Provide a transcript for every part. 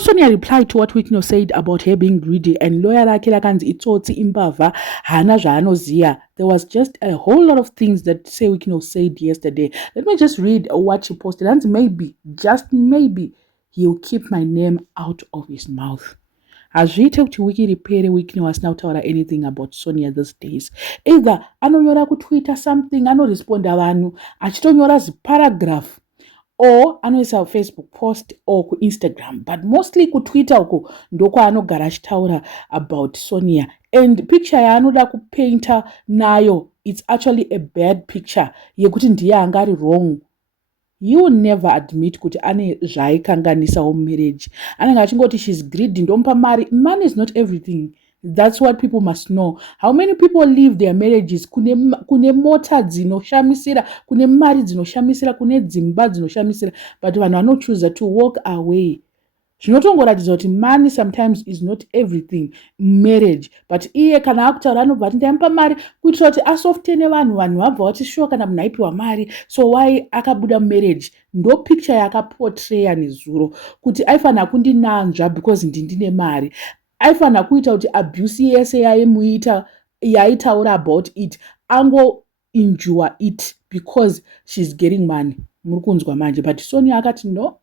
Sonia replied to what Whitney said about her being greedy and lawyer Akila Kanzi itsotsi impava hana zvaanoziya. There was just a whole lot of things that Say Whitney said yesterday. Let me just read what she posted. And maybe, just maybe, he'll keep my name out of his mouth. Hazviite kuti wiki ripere Whitney wasina kutaura anything about Sonia these days. Either anonyora kutwitter something, anoresponda vanhu achitonyora ziparagraph, or anoisa Facebook post or Instagram, but mostly Twitter uko ndoko anogara achitaura about Sonia. And picture yaanoda kupainta nayo, it's actually a bad picture yekuti ndiye anga ari wrong. You will never admit kuti ane zvaikanganisa marriage. Anenge achingoti she's greedy, ndompa mari. Money is not everything. That's what people must know. How many people leave their marriages? Kune mota dzinoshamisira, kune mari dzinoshamisira, kune dzimba dzinoshamisira, but vanhu vanochoose to walk away. Zvinotongoratidza kuti money sometimes is not everything marriage, but iye kana akutaura anobva ati ndaimupa mari kuitira kuti asoftene vanhu vabva vati sure kana munhu aipiwa mari, so why akabuda marriage. Ndo picture yakaportraya nezuro kuti aifanira kundinanzva because ndine mari. Aifanira kuita kuti abuse yese yaitaura about it angoenjoy it because she's getting money. Muri kunzwa manje, but Sonia akati no,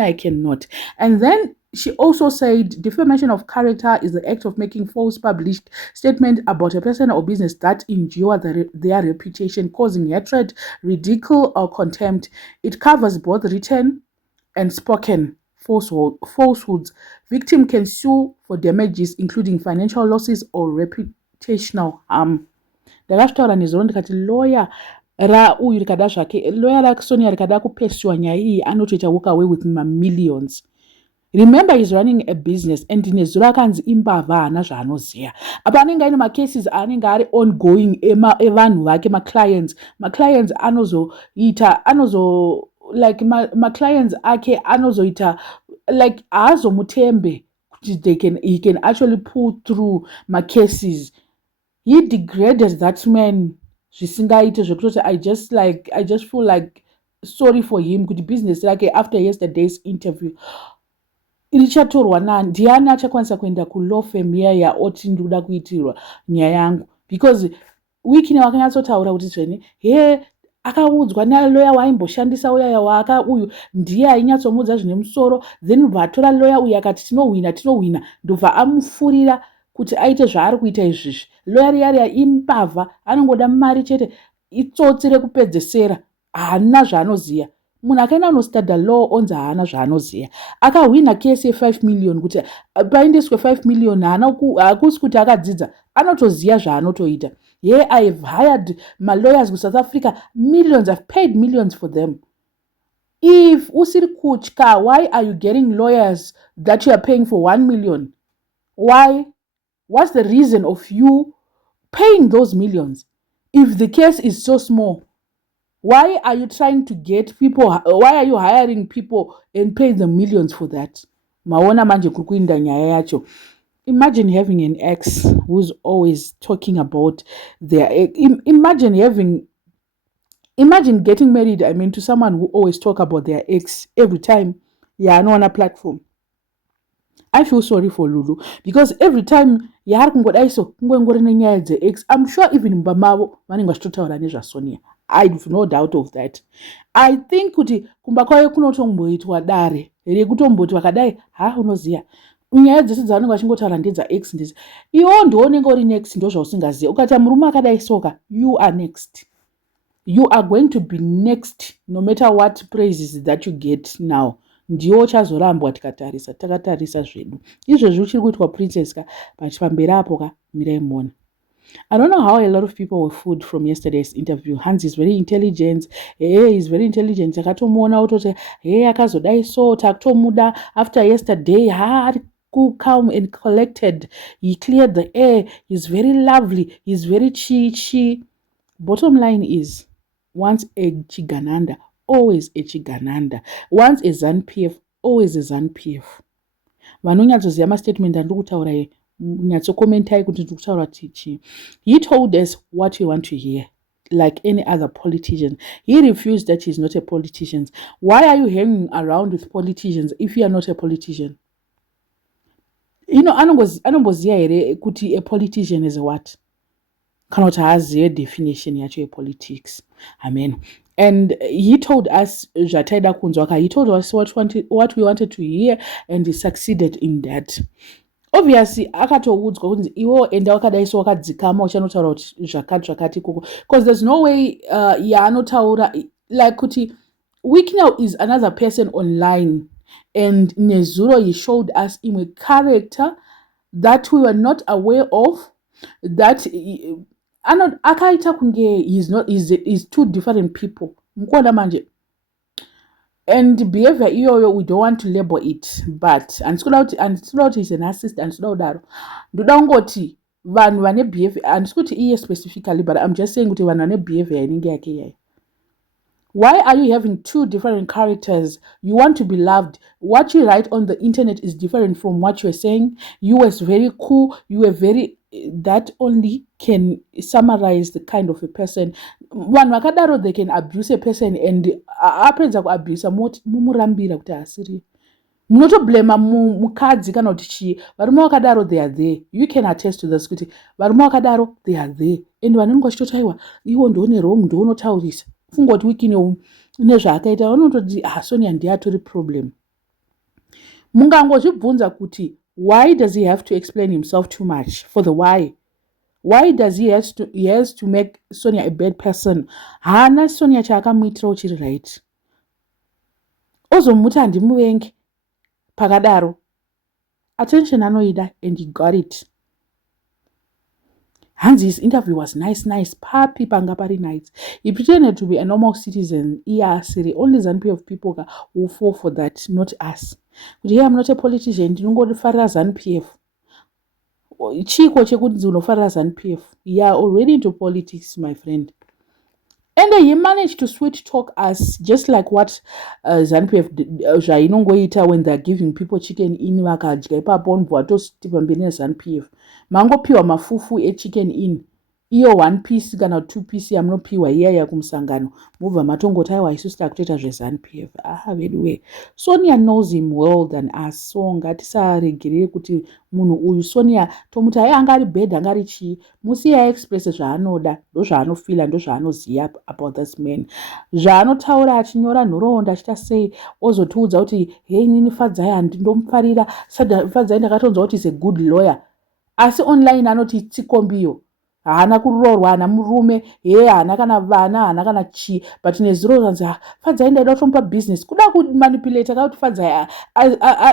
I cannot. And then she also said defamation of character is the act of making false published statement about a person or business that injure their reputation, causing hatred, ridicule, or contempt. It covers both written and spoken falsehoods. Victim can sue for damages, including financial losses or reputational harm. Ndakashtaura nezuro ndikati lawyer uyu rikada zvake, lawyer raSonia rikada kupesiwa nyaya iyi anotoita walk away with millions. Remember, he's running a business and nezuro akanzi imbavha hana zvaanoziya. Apa anenge aine macases anenge ari ongoing evanhu vake, maclients anozoita like maclients ake anozoita like haazomutembe kuti he can actually pull through macases. He degraded that man zvisingaite zvekutoti I just feel like sorry for him kuti business rake after yesterday's interview richatorwa nani, ndiani achakwanisa kuenda kulaw firm yaya oti ndikuda kuitirwa nyaya yangu, because Whitney wakanyatsotaura kuti zvene akaudzwa naloya waimboshandisa uyaya waka uyu ndiye ainyatsomuudza zvine musoro, then vatora loya uyu akati tinohwina ndobva amufurira kuti aite zvaari kuita izvizvi. Loya riyariya imbavha, anongoda mari chete, itsotsi rekupedzesera, haana zvaanoziya. Munhu akaenda unostada law onzi haana zvaanoziya. Akahwina kesi ye5 million kuti paindiswe 5 million, hakusi kuti akadzidza, anotoziya zvaanotoita. Yeah, I've hired my lawyers in South Africa, millions, I've paid millions for them. If usiri kutya, why are you getting lawyers that you are paying for 1 million? Why? What's the reason of you paying those millions? If the case is so small, why are you trying to get people? Why are you hiring people and paying them millions for that? Maona manje kukuinda nyaya yacho. Imagine having an ex who's always talking about their ex. Imagine getting married, to someone who always talk about their ex every time on a platform. I feel sorry for Lulu because every time ex, I'm sure even Mbamavo vanenge vachitotaura nezvaSonia. I have no doubt of that. I think kuti kumba kwayo kunotomboitwa dare rekutomboti vakadai unoziya nyaya dzese dzavanenge vachingotaura ndedzaex ndidzi, iwo ndounenge uri next, ndozvausingaziya. Ukati murume akadai soka, you are next. You are going to be next no matter what praises that you get now. Ndiwo chazorambwa takatarisa zvedu. Izvezvi uchiri kuitwa princess ka, but pamberi apo ka mirai muone. I don't know how a lot of people were fooled from yesterday's interview. Hans is very intelligent. He's very intelligent. Akatomuona utoti, akazodai so, taktomuda after yesterday, calm and collected. He cleared the air. He's very lovely. He's very chi. Bottom line is, once a Chigananda, always a Chigananda. Once a ZANU-PF, always a ZANU-PF. Vanonyatsoziya mastatement andikutaura ye. He told us what we want to hear, like any other politician. He refused that he's not a politician. Why are you hanging around with politicians if you are not a politician? anomboziva here kuti a politician is a what, kana kuti haazive definition yacho yepolitics. Amen. And he told us zvataida kunzwa. He told us what we wanted to hear, and he succeeded in that. Obviously akatoudzwa kunzi iwo enda wakadai so wakadzikama uchanotaura kuti zvakati ikoko, because there's no way yaanotaura like kuti Wikino is another person online, and Nezuro, he showed us imwe character that we were not aware of, that akaita kunge he's two different people mukona manje. And behavior iyoyo we don't want to label it, but andisikuda kuti he's a narcissist, andisikuda kudaro, ndoda kungoti vanhu vane behavior, andisikuti iye specifically, but I'm just saying kuti vanhu vane behavior inenge yake yayo. Why are you having two different characters? You want to be loved. What you write on the internet is different from what you're saying. You were very cool. You were very... That only can summarize the kind of a person. One wakadaro, they can abuse a person, and apedza kuabuse mumurambira kuti asiri. Munotoblema mukadzi kana kuti chii. Varume wakadaro, they are there. You can attest to this kuti varume wakadaro, they are there. And vanenge vachitotaiwa iwo ndoone wrong, ndoonotaurisa. Fungoti Wikino nezvaakaita vanototi Sonia ndiye atori problem. Mungangozvibvunza kuti why does he have to explain himself too much for the why? Why does he has to make Sonia a bad person? Hana Sonia chaakamuitira chiri right. Ozomuti handimuvengi pakadaro. Attention anoida, and he got it. Hansi's interview was nice, papi panga pari nice. He pretended to be a normal citizen. Siri. Only ZANU-PF people will fall for that, not us. But here I'm not a politician. Ndinongofarira ZANU-PF. Chiko chekuti unofarira ZANU-PF. You are already into politics, my friend. And he managed to sweet talk us, just like what ZANU-PF zvainongoita when they're giving people chicken in vakadya ipapo ndivatostipa ZANU-PF. Mangopiwa mafufu chicken in. Iyo 1 piece kana 2 piece yamunopiwa iya kumusangano. Mubva matongotaiwa isusu takutoita zveZANU-PF. Veduwe. Sonia knows him well than us. So ngatisaregerere kuti munhu uyu Sonia tomuti anga ari bad, anga ari chii. Musiya express zvaanoda, ndozvaanofila, ndozvaanoziya about this man. Zvaanotaura achinyora nhoroondo achita sei, ozotiudza kuti hey nini Fadzai handindomufarira, Fadzai ndakatonzwa kuti is a good lawyer. Asi online anoti tsikombiyo. Hana kuroorwa, hana murume, hana kana vana, hana kana chi, but Nezuro zanzi Fadzai ndaida kutomupa business. Kuda kumanipulate kuti Fadzai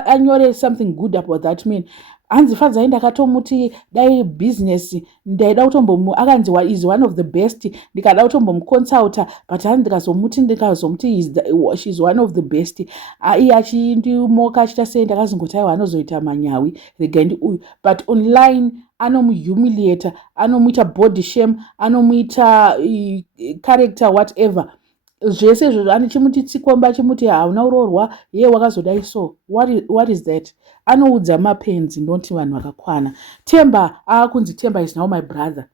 anyore something good about that man. Hanzi Fadzai ndakatomuti dai business ndaida kutombomu, akanzi is one of the best, ndikada kutombomuconsulta, but hanzi ndikazomuti she's one of the best. Iye achindimoka achita sei ndakazongoti aiwa anozoita manyawi regendi uyu, but online anomhumiliator, anomuita body shame, anomuita character whatever. Zvese izvo anichimuti tsikomba, achimuti hauna uroorwa, ye wakazodai so. What is that? Anoudza mapenzi, ndoti vanhu vakakwana. Temba, kunzi Temba is now my brother.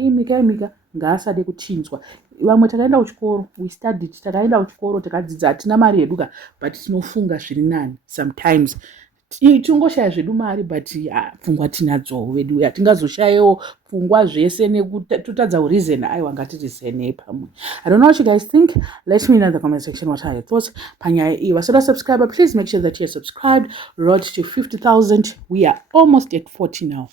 Imika ngaasade kuchinjwa. Vamwe takaenda kuchikoro, we studied, takaenda kuchikoro takadzidza, hatina mari yeduka, but tinofunga zviri nani sometimes. Tingoshaya zvedu mari, but pfungwa tinadzo vedu, hatingazoshayewo pfungwa zvese nekutotadza reason. Aiwa ngatirizene pamwe. I don't know what you guys think. Let me know in the comment section what are your thoughts. Panyaya iyi vasada subscriber, please make sure that you're subscribed. Road to 50,000. We are almost at 40 now.